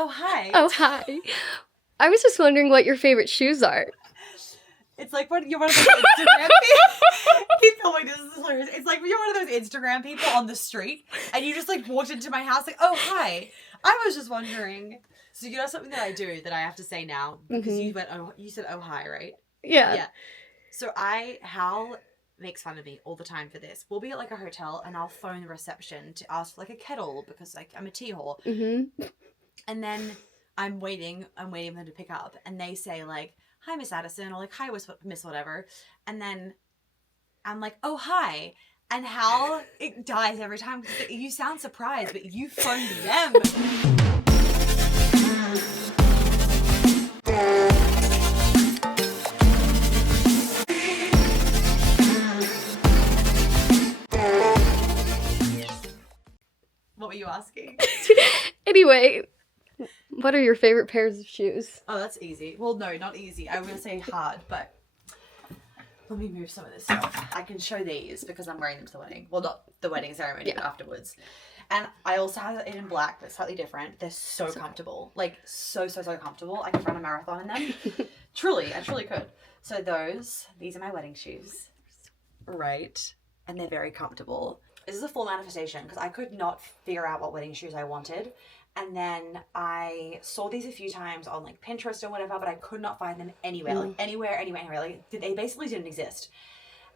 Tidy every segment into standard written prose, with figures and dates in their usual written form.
Oh, hi. Oh, hi. I was just wondering what your favorite shoes are. It's like when you're one of those Instagram people. Keep filming this. Is hilarious. It's like when you're one of those Instagram people on the street and you just like walked into my house like, oh, hi. I was just wondering. So you know something that I do that I have to say now because you said, oh, hi, right? Yeah. Yeah. So Hal makes fun of me all the time for this. We'll be at like a hotel and I'll phone the reception to ask for like a kettle because like I'm a tea whore. And then I'm waiting for them to pick up and they say like, hi, Miss Addison, or like, hi, Miss whatever. And then I'm like, oh, hi. And Hal, it dies every time because you sound surprised, but you phoned them. What were you asking? Anyway, what are your favorite pairs of shoes? Oh, that's easy. Well, no, not easy. I was going to say hard, but let me move some of this stuff. I can show these because I'm wearing them to the wedding. Well, not the wedding ceremony, but afterwards. And I also have it in black, but slightly different. They're so comfortable. Like, so comfortable. I could run a marathon in them. Truly, I truly could. So these are my wedding shoes. Right. And they're very comfortable. This is a full manifestation because I could not figure out what wedding shoes I wanted. And then I saw these a few times on like Pinterest or whatever, but I could not find them anywhere. Like anywhere. Like they basically didn't exist.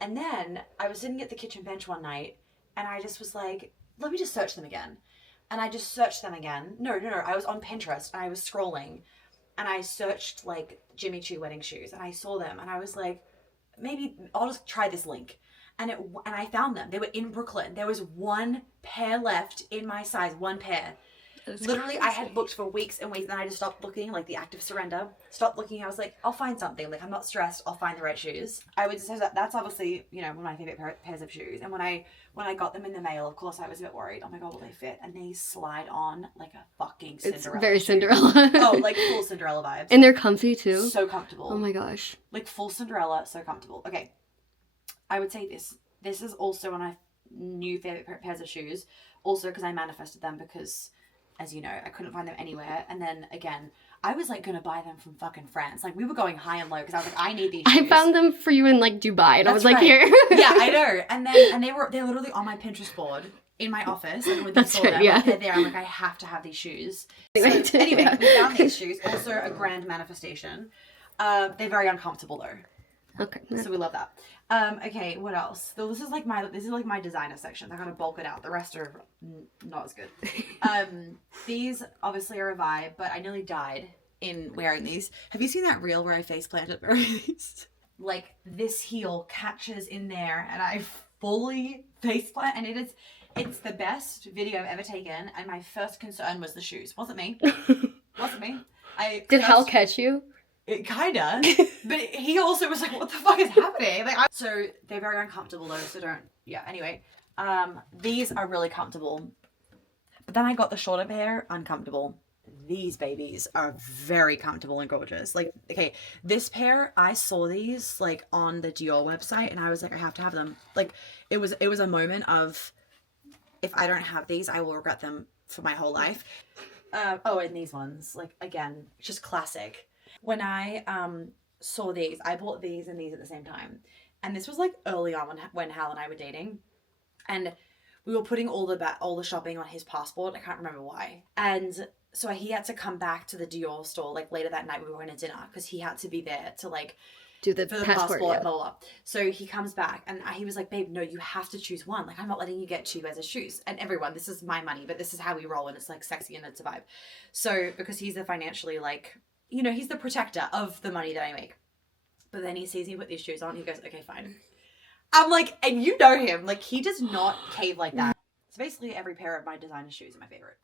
And then I was sitting at the kitchen bench one night and I just was like, let me just search them again. And I just searched them again. No. I was on Pinterest and I was scrolling and I searched like Jimmy Choo wedding shoes and I saw them and I was like, maybe I'll just try this link. And I found them. They were in Brooklyn. There was one pair left in my size, one pair. Literally, crazy. I had looked for weeks and weeks, and I just stopped looking, like the act of surrender. Stopped looking. I was like, I'll find something. Like, I'm not stressed. I'll find the right shoes. I would say that's obviously, one of my favorite pairs of shoes. And when I got them in the mail, of course, I was a bit worried. Oh my god, will they fit? And they slide on like a fucking Cinderella. It's very Cinderella. Oh, like full Cinderella vibes. And they're comfy too. So comfortable. Oh my gosh. Like full Cinderella, so comfortable. Okay, I would say this. This is also one of my new favorite pairs of shoes. Also because I manifested them because, as you know, I couldn't find them anywhere. And then again, I was like going to buy them from fucking France. Like we were going high and low because I was like, I need these shoes. I found them for you in like Dubai and I was like, here. Yeah, I know. And they're literally on my Pinterest board in my office. Like when That's right, yeah. They're there. I'm like, I have to have these shoes. So anyway, we found these shoes. Also a grand manifestation. They're very uncomfortable though. Okay. So we love that. Okay, what else? So this is like my designer section. I gotta bulk it out. The rest are not as good. These obviously are a vibe, but I nearly died in wearing these. Have you seen that reel where I face planted wearing these? Like this heel catches in there and I fully face plant and it's the best video I've ever taken and my first concern was the shoes. Wasn't me. Did Hal catch you? It kinda, but he also was like, what the fuck is happening? So they're very uncomfortable though, so anyway, these are really comfortable, but then I got the shorter pair, uncomfortable. These babies are very comfortable and gorgeous. Like, okay, this pair, I saw these like on the Dior website and I was like, I have to have them. Like, it was a moment of, if I don't have these, I will regret them for my whole life. And these ones, like, again, just classic. When I saw these, I bought these and these at the same time. And this was like early on when Hal and I were dating. And we were putting all the shopping on his passport. I can't remember why. And so he had to come back to the Dior store like later that night. We were going to dinner because he had to be there to like do the passport, yeah. blah, blah, blah. So he comes back and he was like, babe, no, you have to choose one. Like, I'm not letting you get two pairs of shoes. And everyone, this is my money, but this is how we roll and it's like sexy and it's a vibe. So because he's the financially like, he's the protector of the money that I make. But then he sees me put these shoes on. He goes, okay, fine. I'm like, and you know him. Like, he does not cave like that. So basically every pair of my designer shoes are my favorite.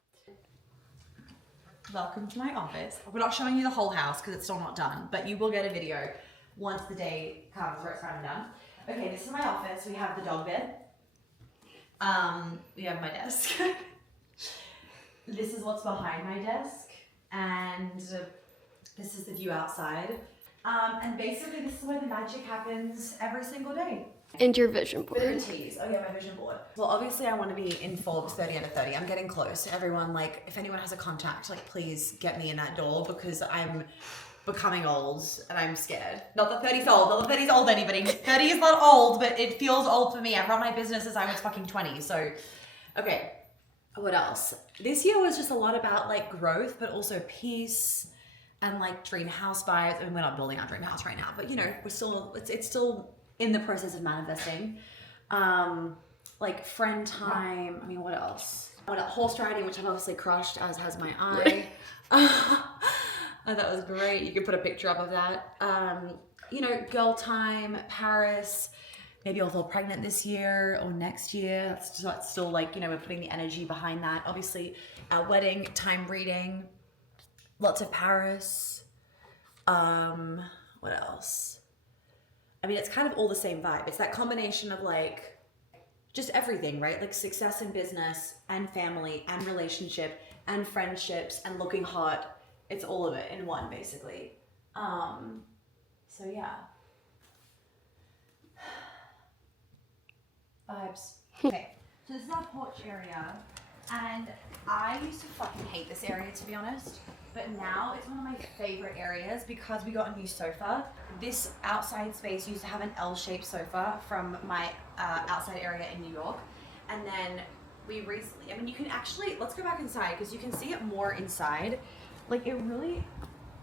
Welcome to my office. We're not showing you the whole house because it's still not done. But you will get a video once the day comes where it's finally done. Okay, this is my office. We have the dog bed. We have my desk. This is what's behind my desk. And this is the view outside. And basically this is where the magic happens every single day. And your vision board. Bit of a tease. Oh yeah, my vision board. Well, obviously I want to be in Forbes 30 under 30. I'm getting close. Everyone, like, if anyone has a contact, like, please get me in that door because I'm becoming old and I'm scared. Not that 30's old. Not that 30's old, anybody. 30 is not old, but it feels old for me. I run my business as I was fucking 20. So, okay. What else? This year was just a lot about, like, growth, but also peace and, like, dream house vibes. I mean, we're not building our dream house right now, but, you know, we're still, it's still in the process of manifesting. Like friend time. I mean, what else? I went out horse riding, which I've obviously crushed, as has my eye. Oh, that was great. You could put a picture up of that. You know, girl time, Paris. Maybe I'll fall pregnant this year or next year. That's still like, you know, we're putting the energy behind that. Obviously, our wedding, time reading, lots of Paris. What else? I mean, it's kind of all the same vibe. It's that combination of like just everything, right? Like success in business and family and relationship and friendships and looking hot. It's all of it in one, basically. So yeah. Vibes. Okay, so this is our porch area, and I used to fucking hate this area, to be honest. But now it's one of my favorite areas because we got a new sofa. This outside space used to have an L-shaped sofa from my outside area in New York. And then we recently, I mean, you can actually, let's go back inside because you can see it more inside. Like it really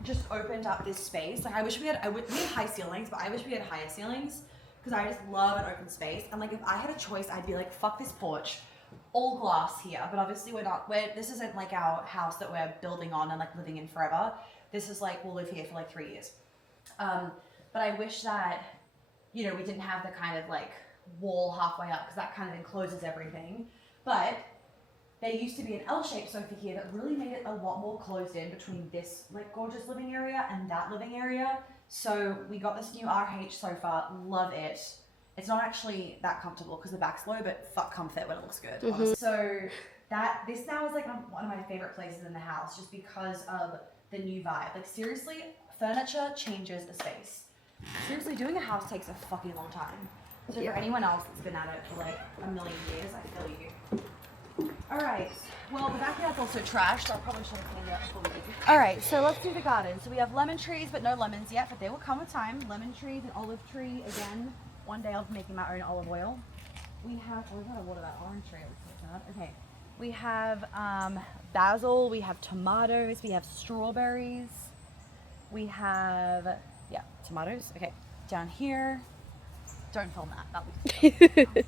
just opened up this space. Like I wish we had high ceilings, but I wish we had higher ceilings because I just love an open space. And like if I had a choice, I'd be like, fuck this porch. All glass here, but obviously this isn't like our house that we're building on and like living in forever. This is like, we'll live here for like 3 years. But I wish that, you know, we didn't have the kind of like wall halfway up because that kind of encloses everything. But there used to be an L-shaped sofa here that really made it a lot more closed in between this like gorgeous living area and that living area. So we got this new RH sofa, love it. It's not actually that comfortable because the back's low, but fuck comfort when it looks good. Mm-hmm. So this now is like one of my favorite places in the house just because of the new vibe. Like seriously, furniture changes the space. Seriously, doing a house takes a fucking long time. So for anyone else that's been at it for like a million years, I feel you. All right. Well, the backyard's also trashed. I probably should have cleaned it up before we leave. All right, so let's do the garden. So we have lemon trees, but no lemons yet, but they will come with time. Lemon trees, an olive tree again. One day I'll be making my own olive oil. We have, we gotta water that orange tree. Okay. We have basil, we have tomatoes, we have strawberries. We have, tomatoes. Okay, down here. Don't film that, that'll be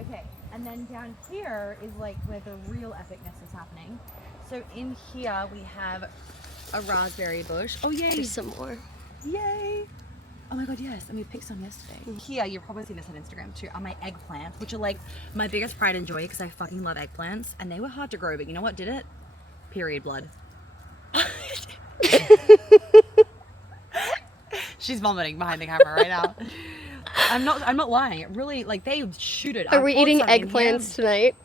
Okay, and then down here is like where the real epicness is happening. So in here we have a raspberry bush. Oh yay! There's some more. Yay! Oh my god, yes. And we picked some yesterday. Here, you've probably seen this on Instagram too, are my eggplants, which are like my biggest pride and joy because I fucking love eggplants. And they were hard to grow, but you know what did it? Period blood. She's vomiting behind the camera right now. I'm not lying. It really, like, they shoot it. Are we eating eggplants tonight?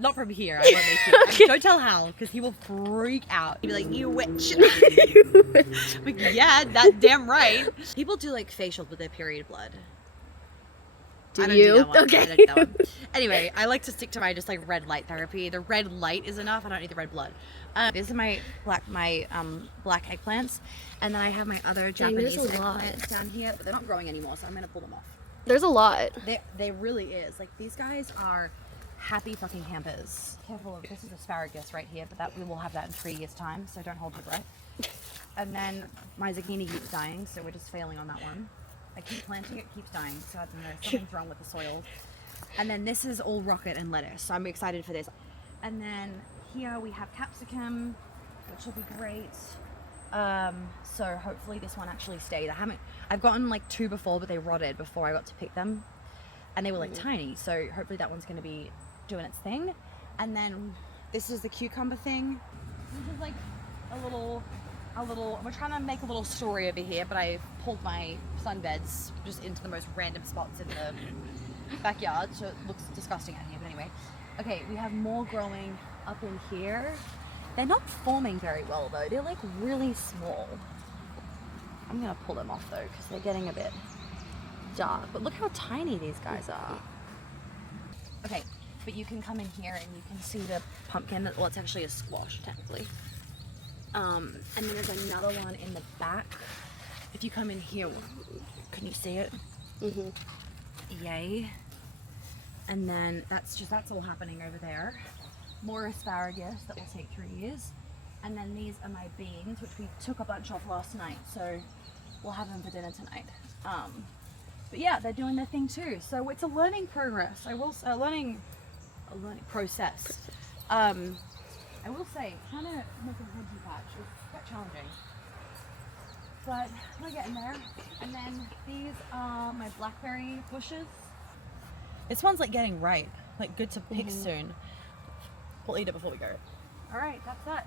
Not from here. I won't make you. Okay. Don't tell Hal, because he will freak out. He'll be like, you witch. Like, yeah, that's damn right. People do, like, facials with their period blood. Do you? Okay. I don't do that one. Anyway, I like to stick to my just, like, red light therapy. The red light is enough. I don't need the red blood. These are my black eggplants. And then I have my other Japanese eggplants down here. But they're not growing anymore, so I'm going to pull them off. There's a lot. They really is. Like, these guys are happy fucking campers. Careful of, this is asparagus right here, but we will have that in 3 years time, so don't hold your breath. And then my zucchini keeps dying, so we're just failing on that one. I keep planting it, keeps dying, so I don't know, something's wrong with the soil. And then this is all rocket and lettuce, so I'm excited for this. And then here we have capsicum, which will be great. So hopefully this one actually stays. I've gotten like 2 before, but they rotted before I got to pick them. And they were like tiny, so hopefully that one's gonna be doing its thing. And then this is the cucumber thing. This is like a little, we're trying to make a little story over here, but I've pulled my sunbeds just into the most random spots in the backyard, so it looks disgusting out here, but anyway. Okay, we have more growing up in here. They're not forming very well though, they're like really small. I'm gonna pull them off though, because they're getting a bit dark, but look how tiny these guys are. Okay, but you can come in here and you can see the pumpkin. Well, it's actually a squash technically. And then there's another one in the back. If you come in here, can you see it? Yay. And then that's all happening over there. More asparagus that will take 3 years. And then these are my beans, which we took a bunch off last night, so we'll have them for dinner tonight. But yeah, they're doing their thing too. So it's a learning progress. A learning process. I will say, trying to make a veggie patch is quite challenging. But we're getting there. And then these are my blackberry bushes. This one's like getting ripe, like good to pick soon. We'll eat it before we go. All right, that's that.